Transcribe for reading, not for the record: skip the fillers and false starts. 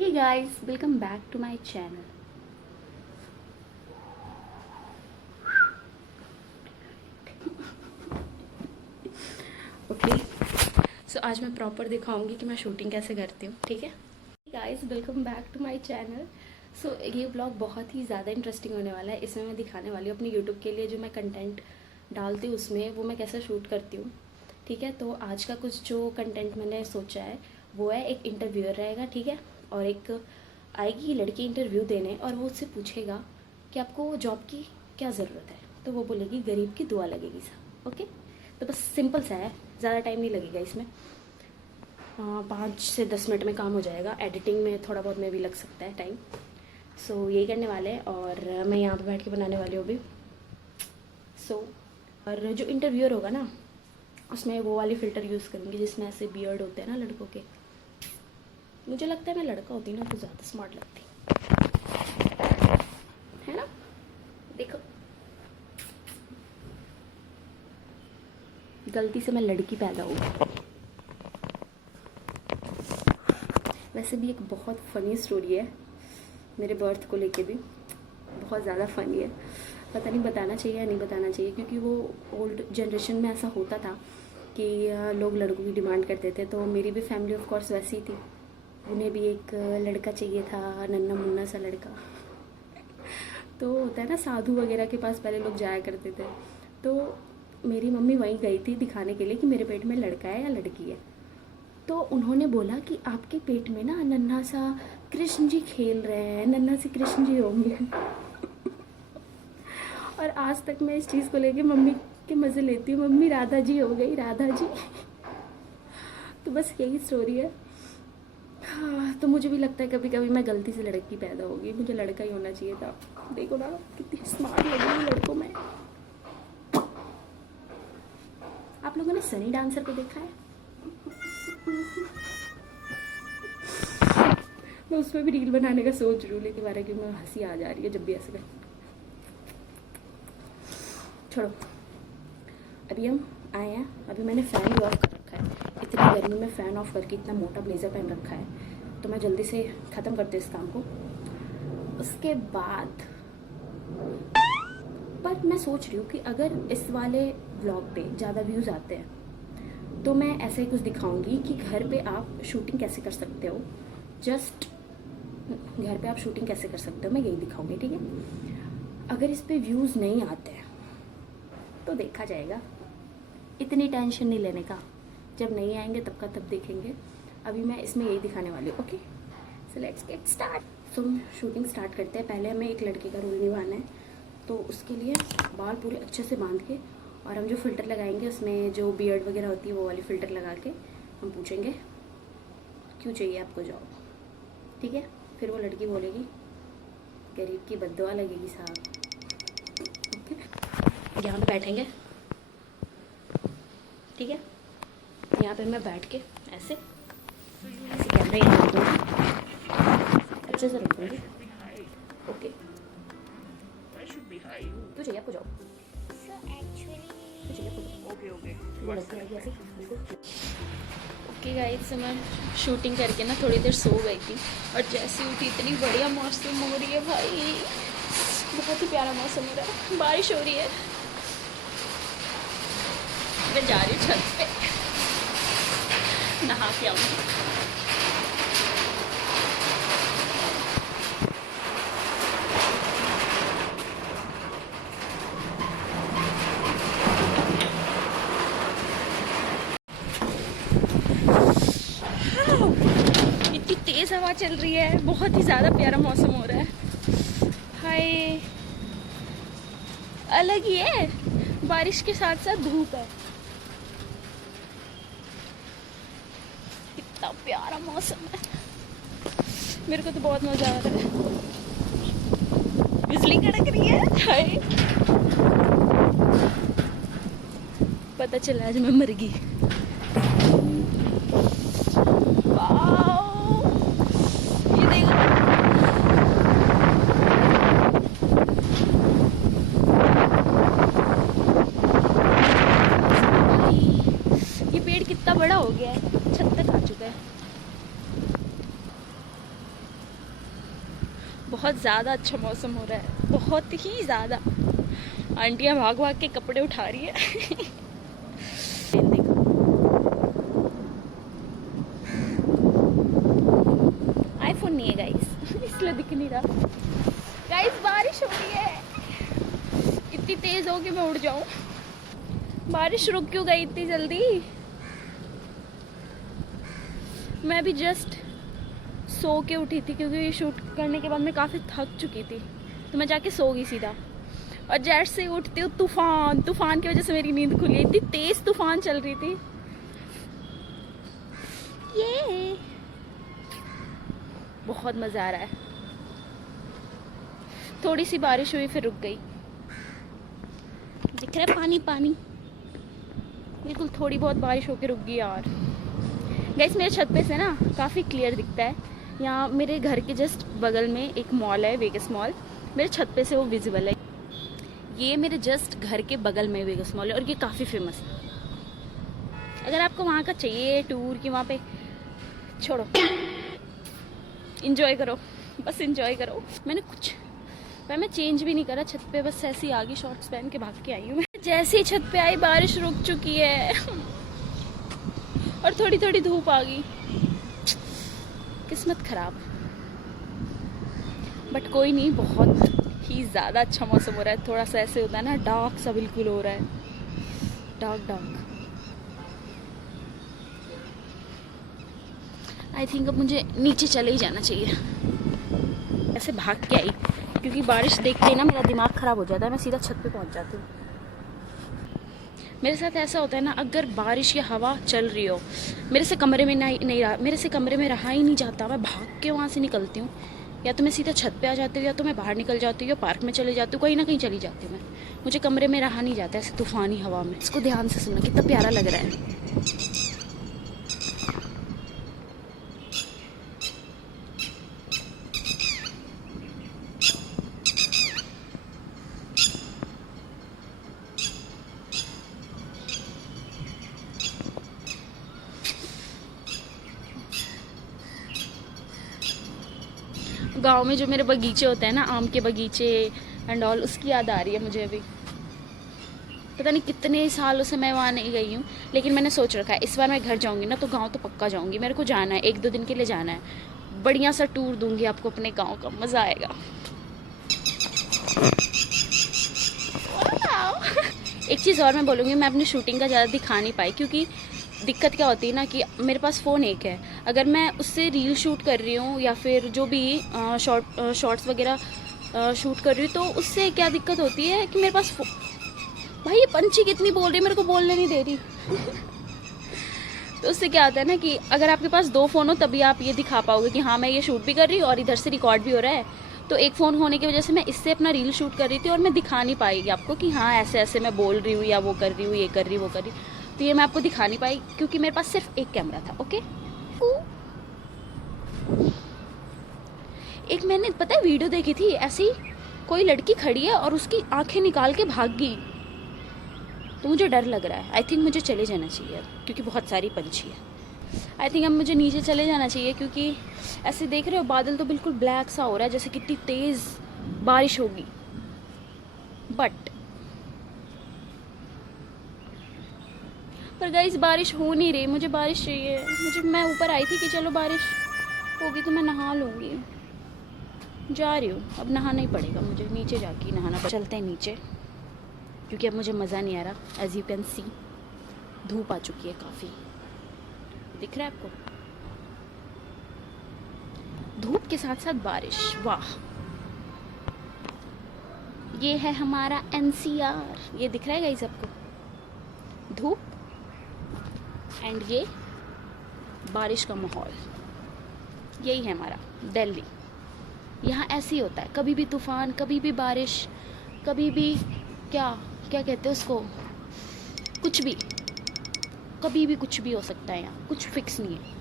Hey guys, welcome back to my channel. Okay so आज मैं proper दिखाऊंगी कि मैं शूटिंग कैसे करती हूँ, ठीक है guys. Welcome back to my channel. So ये ब्लॉग बहुत ही ज़्यादा इंटरेस्टिंग होने वाला है। इसमें मैं दिखाने वाली हूँ अपने यूट्यूब के लिए जो मैं कंटेंट डालती हूँ उसमें वो मैं कैसे शूट करती हूँ, ठीक है। तो आज का कुछ जो कंटेंट मैंने सोचा है वो है, एक इंटरव्यूअर रहेगा, ठीक है, और एक आएगी लड़की इंटरव्यू देने और वो उससे पूछेगा कि आपको जॉब की क्या ज़रूरत है, तो वो बोलेगी गरीब की दुआ लगेगी साहब। ओके, तो बस सिंपल सा है, ज़्यादा टाइम नहीं लगेगा इसमें। 5 से 10 मिनट में काम हो जाएगा। एडिटिंग में थोड़ा बहुत में भी लग सकता है टाइम। सो यही करने वाले हैं और मैं यहाँ पे बैठ के बनाने वाली हूँ अभी। और जो इंटरव्यूअर होगा ना उसमें वो वाली फ़िल्टर यूज़ करेंगे जिसमें ऐसे बियर्ड होते हैं ना लड़कों के। मुझे लगता है मैं लड़का होती ना तो ज़्यादा स्मार्ट लगती है ना। देखो, गलती से मैं लड़की पैदा हो गई। वैसे भी एक बहुत फ़नी स्टोरी है मेरे बर्थ को लेके भी, बहुत ज़्यादा फ़नी है। पता नहीं बताना चाहिए या नहीं बताना चाहिए, क्योंकि वो ओल्ड जनरेशन में ऐसा होता था कि लोग लड़कों की डिमांड करते थे। तो मेरी भी फैमिली ऑफ कोर्स वैसी ही थी, उन्हें भी एक लड़का चाहिए था, नन्ना मुन्ना सा लड़का। तो होता है ना, साधु वगैरह के पास पहले लोग जाया करते थे। तो मेरी मम्मी वहीं गई थी दिखाने के लिए कि मेरे पेट में लड़का है या लड़की है। तो उन्होंने बोला कि आपके पेट में ना नन्हा सा कृष्ण जी खेल रहे हैं, नन्हा से कृष्ण जी होंगे। और आज तक मैं इस चीज़ को लेके मम्मी के मज़े लेती हूँ, मम्मी राधा जी हो गई, राधा जी। तो बस यही स्टोरी है। हाँ, तो मुझे भी लगता है कभी कभी मैं गलती से लड़की पैदा होगी, मुझे लड़का ही होना चाहिए था। देखो ना कितनी स्मार्ट लग रही है लड़कों में। आप लोगों ने सनी डांसर को देखा है? मैं उसमें भी रील बनाने का सोच रही हूँ, लेकिन बारे कि मैं हंसी आ जा रही है जब भी ऐसे कर। छोड़ो, अभी हम आए हैं, अभी मैंने फ़ैन भी ऑफ कर रखा है। इतनी गर्मी में फ़ैन ऑफ करके इतना मोटा ब्लेज़र पहन रखा है, तो मैं जल्दी से ख़त्म करती हूँ इस काम को। उसके बाद पर मैं सोच रही हूँ कि अगर इस वाले ब्लॉग पे ज़्यादा व्यूज़ आते हैं तो मैं ऐसे ही कुछ दिखाऊंगी कि घर पे आप शूटिंग कैसे कर सकते हो। जस्ट घर पे आप शूटिंग कैसे कर सकते हो मैं यही दिखाऊंगी, ठीक है। अगर इस पे व्यूज़ नहीं आते हैं तो देखा जाएगा, इतनी टेंशन नहीं लेने का। जब नहीं आएंगे तब का तब देखेंगे। अभी मैं इसमें यही दिखाने वाली हूँ। Okay, so let's get start. So shooting start करते हैं। पहले हमें एक लड़के का रोल निभाना है, तो उसके लिए बाल पूरे अच्छे से बांध के और हम जो फ़िल्टर लगाएंगे उसमें जो बियर्ड वगैरह होती है वो वाली फ़िल्टर लगा के हम पूछेंगे क्यों चाहिए आपको जॉब, ठीक है। फिर वो लड़की बोलेगी गरीब की बद्दुआ लगेगी साहब। ओके, यहाँ पे बैठेंगे, ठीक है। यहाँ पे मैं बैठ के ऐसे कैमरा यहाँ रखूँगी, अच्छे से रखूँगी। ओके, क्यों चाहिए आपको जॉब? ओके गाइस, मैं शूटिंग करके ना थोड़ी देर सो गई थी और जैसे उठी इतनी बढ़िया मौसम हो रही है भाई, बहुत ही प्यारा मौसम हो रहा है, बारिश हो रही है। मैं जा रही हूँ छत पे नहा के आऊँगी। इतनी तेज़ हवा चल रही है, बहुत ही ज़्यादा प्यारा मौसम हो रहा है। हाय, अलग ही है, बारिश के साथ साथ धूप है। कितना प्यारा मौसम है, मेरे को तो बहुत मज़ा आ रहा है। बिजली कड़क रही है, हाय। पता चला आज मैं मर गई। ये देखो, ये पेड़ कितना बड़ा हो गया है, छत तक आ चुका है। बहुत ज़्यादा अच्छा मौसम हो रहा है, बहुत ही ज़्यादा। आंटियाँ भाग भाग के कपड़े उठा रही है। आईफोन नहीं है गाइस, इसलिए दिख नहीं रहा। गाइस बारिश हो रही है, इतनी तेज हो कि मैं उड़ जाऊं। बारिश रुक क्यों गई इतनी जल्दी? मैं भी जस्ट सो के उठी थी क्योंकि ये शूट करने के बाद मैं काफ़ी थक चुकी थी, तो मैं जाके सो गई सीधा। और जैसे उठती हूँ तूफान की वजह से मेरी नींद खुली। इतनी तेज तूफान चल रही थी। ये बहुत मज़ा आ रहा है। थोड़ी सी बारिश हुई फिर रुक गई। दिख रहा है पानी पानी, बिल्कुल थोड़ी बहुत बारिश होकर रुक गई यार। गाइस मेरे छत पे से ना काफ़ी क्लियर दिखता है। यहाँ मेरे घर के जस्ट बगल में एक मॉल है, वेगस मॉल। मेरे छत पे से वो विजिबल है। ये मेरे जस्ट घर के बगल में वेगस मॉल है और ये काफ़ी फेमस है। अगर आपको वहाँ का चाहिए टूर की, वहाँ पे छोड़ो, इंजॉय करो, बस इंजॉय करो। मैं चेंज भी नहीं करा छत पे, बस ऐसे ही आ गई, शॉर्ट्स पहन के भाग के आई हूँ। मैं जैसे ही छत पे आई बारिश रुक चुकी है और थोड़ी थोड़ी धूप आ गई। किस्मत खराब, बट कोई नहीं, बहुत ही ज़्यादा अच्छा मौसम हो रहा है। थोड़ा सा ऐसे होता है ना, डार्क सा बिल्कुल हो रहा है, डार्क। आई थिंक अब मुझे नीचे चले ही जाना चाहिए। ऐसे भाग के आई क्योंकि बारिश देख के ना मेरा दिमाग ख़राब हो जाता है, मैं सीधा छत पे पहुंच जाती हूँ। मेरे साथ ऐसा होता है ना, अगर बारिश या हवा चल रही हो, मेरे से कमरे में कमरे में रहा ही नहीं जाता। मैं भाग के वहाँ से निकलती हूँ, या तो मैं सीधा छत पे आ जाती हूँ, या तो मैं बाहर निकल जाती हूँ, या पार्क में चले जाती हूँ, कहीं ना कहीं चली जाती हूँ मैं। मुझे कमरे में रहा नहीं जाता ऐसे तूफ़ानी हवा में। इसको ध्यान से सुनना, कितना प्यारा लग रहा है। गांव में जो मेरे बगीचे होते हैं ना, आम के बगीचे एंड ऑल, उसकी याद आ रही है मुझे अभी। पता नहीं कितने सालों से मैं वहाँ नहीं गई हूँ, लेकिन मैंने सोच रखा है इस बार मैं घर जाऊँगी ना तो गांव तो पक्का जाऊँगी। मेरे को जाना है, 1-2 दिन के लिए जाना है। बढ़िया सा टूर दूंगी आपको अपने गाँव का, मज़ा आएगा। एक चीज़ और मैं बोलूँगी, मैं अपनी शूटिंग का ज़्यादा दिखा नहीं पाई क्योंकि दिक्कत क्या होती है ना कि मेरे पास फ़ोन एक है। अगर मैं उससे रील शूट कर रही हूँ या फिर जो भी शॉर्ट्स वगैरह शूट कर रही हूँ, तो उससे क्या दिक्कत होती है कि मेरे पास भाई ये पंछी कितनी बोल रही है, मेरे को बोलने नहीं दे रही। तो उससे क्या होता है ना कि अगर आपके पास 2 फ़ोन हो तभी आप ये दिखा पाओगे कि हाँ मैं ये शूट भी कर रही हूँ और इधर से रिकॉर्ड भी हो रहा है। तो एक फ़ोन होने की वजह से मैं इससे अपना रील शूट कर रही थी और मैं दिखा नहीं पाएगी आपको कि हाँ ऐसे ऐसे मैं बोल रही हूँ या वो कर रही हूँ, ये कर रही वो कर रही। तो ये मैं आपको दिखा नहीं पाई क्योंकि मेरे पास सिर्फ एक कैमरा था। ओके, एक मैंने पता है वीडियो देखी थी, ऐसी कोई लड़की खड़ी है और उसकी आंखें निकाल के भाग गई। तो मुझे डर लग रहा है। आई थिंक मुझे चले जाना चाहिए क्योंकि बहुत सारी पंछी है। आई थिंक अब मुझे नीचे चले जाना चाहिए क्योंकि ऐसे देख रहे हो बादल तो बिल्कुल ब्लैक सा हो रहा है, जैसे कितनी तेज़ बारिश होगी। पर गाइस बारिश हो नहीं रही, मुझे बारिश चाहिए। मैं ऊपर आई थी कि चलो बारिश होगी तो मैं नहा लूँगी। जा रही हूँ, अब नहाना ही पड़ेगा मुझे, नीचे जाके नहाना पड़ेगा। चलते हैं नीचे क्योंकि अब मुझे मज़ा नहीं आ रहा। एज यू कैन सी धूप आ चुकी है काफ़ी, दिख रहा है आपको? धूप के साथ साथ बारिश, वाह। ये है हमारा NCR, ये दिख रहा है गाइस आपको? धूप एंड ये बारिश का माहौल, यही है हमारा दिल्ली। यहाँ ऐसे ही होता है, कभी भी तूफ़ान, कभी भी बारिश, कभी भी क्या कहते हैं उसको, कुछ भी, कभी भी कुछ भी हो सकता है। यहाँ कुछ फिक्स नहीं है।